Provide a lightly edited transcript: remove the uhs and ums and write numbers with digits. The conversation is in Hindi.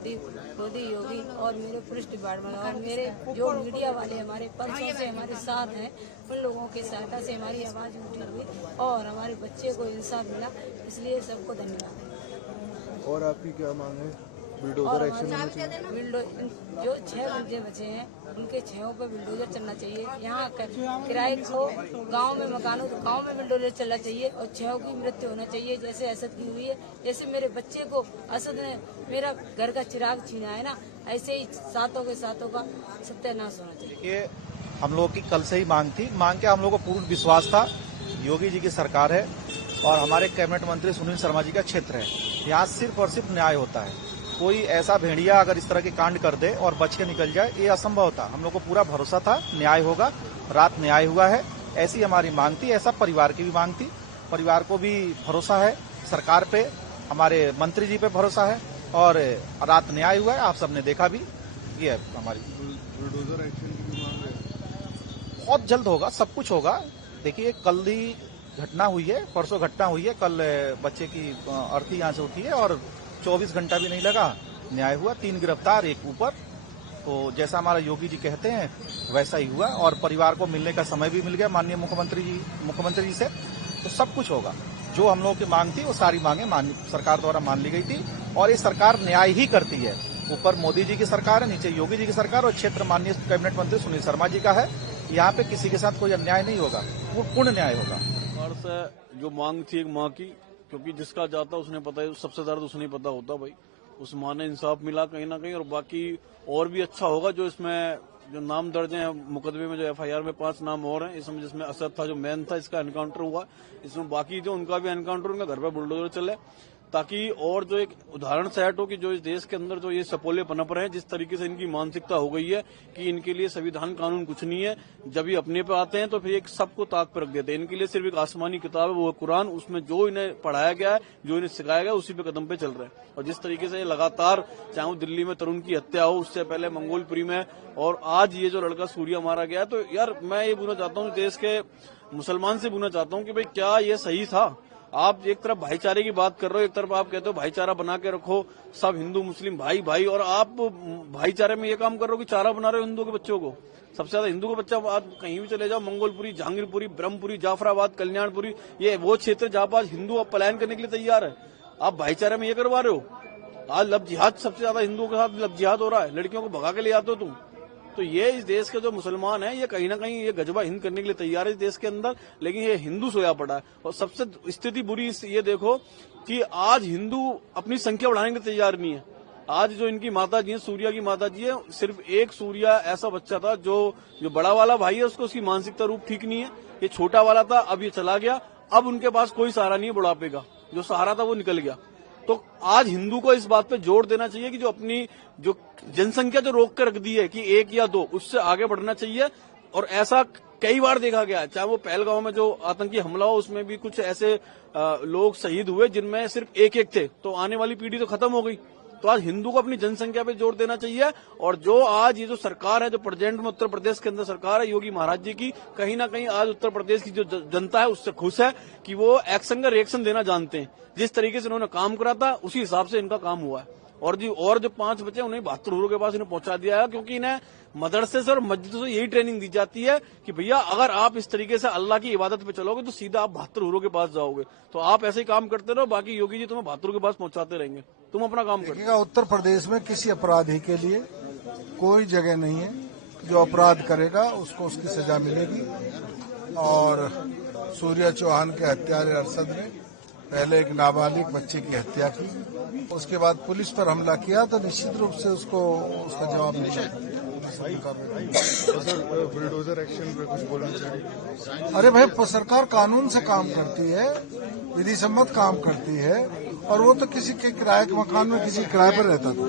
मोदी योगी और मेरे पुलिस डिपार्टमेंट और मेरे जो मीडिया वाले हमारे परसों से हमारे साथ हैं, उन लोगों की सहायता से हमारी आवाज़ उठी हुई और हमारे बच्चे को इंसाफ मिला, इसलिए सबको धन्यवाद। और आपकी क्या मांग है? बिल्डोजर एक्शन होना चाहिए। जो 6 बच्चे बचे हैं उनके 6 पे बिल्डोजर चलना चाहिए। यहाँ किराए को गांव में मकानों तो गांव में बिल्डोजर चलना चाहिए और 6 की मृत्यु होना चाहिए जैसे असद की हुई है। जैसे मेरे बच्चे को असद ने मेरा घर का चिराग छीना है ना, ऐसे ही सातों के सातों का सत्यानाश होना चाहिए। ये हम लोग की कल से ही मांग थी। मांग के हम लोग को पूर्ण विश्वास था, योगी जी की सरकार है और हमारे कैबिनेट मंत्री सुनील शर्मा जी का क्षेत्र है, यहाँ सिर्फ और सिर्फ न्याय होता है। कोई ऐसा भेड़िया अगर इस तरह के कांड कर दे और बच के निकल जाए, ये असंभव था। हम लोग को पूरा भरोसा था न्याय होगा, रात न्याय हुआ है, ऐसी हमारी मांग थी, ऐसा परिवार की भी मांग थी। परिवार को भी भरोसा है सरकार पे, हमारे मंत्री जी पे भरोसा है और रात न्याय हुआ है, आप सबने देखा भी। ये हमारी बुलडोजर एक्शन की भी मांग है। बहुत जल्द होगा, सब कुछ होगा। देखिए कल ही घटना हुई है, परसों घटना हुई है, कल बच्चे की अर्थी यहाँ से उठी है और 24 घंटा भी नहीं लगा, न्याय हुआ। 3 गिरफ्तार, 1 ऊपर। तो जैसा हमारा योगी जी कहते हैं वैसा ही हुआ और परिवार को मिलने का समय भी मिल गया माननीय मुख्यमंत्री जी से। तो सब कुछ होगा। जो हम लोगों की मांग थी वो सारी मांगे सरकार द्वारा मान ली गई थी और ये सरकार न्याय ही करती है। ऊपर मोदी जी की सरकार है, नीचे योगी जी की सरकार और क्षेत्र माननीय कैबिनेट मंत्री सुनील शर्मा जी का है। यहाँ पे किसी के साथ कोई अन्याय नहीं होगा, वो पूर्ण न्याय होगा। सरकार से जो मांग थी एक माँ की, क्योंकि जिसका जाता उसने पता है, सबसे ज्यादा उसने पता होता भाई, उस माँ ने इंसाफ मिला कहीं ना कहीं। और बाकी और भी अच्छा होगा जो इसमें जो नाम दर्ज है मुकदमे में, जो एफआईआर में 5 नाम और हैं इसमें, जिसमें असद था जो मैन था, इसका एनकाउंटर हुआ। इसमें बाकी जो उनका भी एनकाउंटर, उनका घर पर बुलडोजर चले, ताकि और जो एक उदाहरण सेट हो कि जो इस देश के अंदर जो ये सपोले पनप रहे हैं, जिस तरीके से इनकी मानसिकता हो गई है कि इनके लिए संविधान कानून कुछ नहीं है। जब ये अपने पे आते हैं तो फिर एक सबको ताक पर रख देते हैं। इनके लिए सिर्फ एक आसमानी किताब है, वो कुरान, उसमें जो इन्हें पढ़ाया गया है, जो इन्हें सिखाया गया है, उसी पे कदम पे चल रहे हैं। और जिस तरीके से ये लगातार, चाहे वो दिल्ली में तरुण की हत्या हो, उससे पहले मंगोलपुरी में, और आज ये जो लड़का सूर्या मारा गया, तो यार मैं ये पूछना चाहता हूँ, देश के मुसलमान से पूछना चाहता हूँ कि भाई क्या ये सही था? आप एक तरफ भाईचारे की बात कर रहे हो, एक तरफ आप कहते हो भाईचारा बना के रखो, सब हिंदू मुस्लिम भाई भाई, और आप भाईचारे में ये काम कर रहे हो कि चारा बना रहे हो हिंदुओं के बच्चों को। सबसे ज्यादा हिंदू का बच्चा आप कहीं भी चले जाओ, मंगोलपुरी, जहांगीरपुरी, ब्रह्मपुरी, जाफराबाद, कल्याणपुरी, ये वो क्षेत्र जहां पर हिंदू अब पलायन करने के लिए तैयार है, आप भाईचारे में ये करवा रहे हो। आज लब जिहाद, सबसे ज्यादा हिंदुओं के साथ लब जिहाद हो रहा है, लड़कियों को भगा के ले आते हो तुम। तो ये इस देश के जो मुसलमान हैं, ये कहीं ना कहीं ये गजबा हिंद करने के लिए तैयार है इस देश के अंदर, लेकिन ये हिंदू सोया पड़ा है। और सबसे स्थिति बुरी ये देखो कि आज हिंदू अपनी संख्या बढ़ाने के लिए तैयार नहीं है। आज जो इनकी माता जी है, सूर्या की माता जी है, सिर्फ एक सूर्या ऐसा बच्चा था जो बड़ा वाला भाई है, उसको उसकी मानसिकता रूप ठीक नहीं है। ये छोटा वाला था, अब ये चला गया, अब उनके पास कोई सहारा नहीं है बुढ़ापे का, जो सहारा था वो निकल गया। तो आज हिंदू को इस बात पे जोर देना चाहिए कि जो अपनी जो जनसंख्या जो रोक कर रख दी है कि 1 या 2, उससे आगे बढ़ना चाहिए। और ऐसा कई बार देखा गया है, चाहे वो पहलगांव में जो आतंकी हमला हो, उसमें भी कुछ ऐसे लोग शहीद हुए जिनमें सिर्फ 1-1 थे, तो आने वाली पीढ़ी तो खत्म हो गई। तो आज हिंदू को अपनी जनसंख्या पे जोर देना चाहिए। और जो आज ये जो सरकार है, जो प्रेजेंट में उत्तर प्रदेश के अंदर सरकार है योगी महाराज जी की, कहीं ना कहीं आज उत्तर प्रदेश की जो जनता है उससे खुश है कि वो एक्शन का रिएक्शन देना जानते हैं। जिस तरीके से उन्होंने काम करा था उसी हिसाब से इनका काम हुआ है। और जो 5 बच्चे उन्हें 72 हुरों के पास इन्हें पहुंचा दिया है, क्योंकि इन्हें मदरसे से और मस्जिद से यही ट्रेनिंग दी जाती है कि भैया अगर आप इस तरीके से अल्लाह की इबादत पे चलोगे तो सीधा आप 72 हुरों के पास जाओगे। तो आप ऐसे ही काम करते रहो, बाकी योगी जी तुम्हें 72 के पास पहुंचाते रहेंगे, तुम अपना काम करो। उत्तर प्रदेश में किसी अपराधी के लिए कोई जगह नहीं है। जो अपराध करेगा उसको उसकी सजा मिलेगी। और सूर्या चौहान के हत्यारे अरशद ने पहले एक नाबालिग बच्चे की हत्या की, उसके बाद पुलिस पर हमला किया, तो निश्चित रूप से उसको उसका जवाब मिलेगा। बुलडोजर एक्शन पे कुछ बोलना चाहिए? अरे भाई, सरकार कानून से काम करती है, विधि सम्मत काम करती है, और वो तो किसी के किराए के मकान में किसी किराए पर रहता था।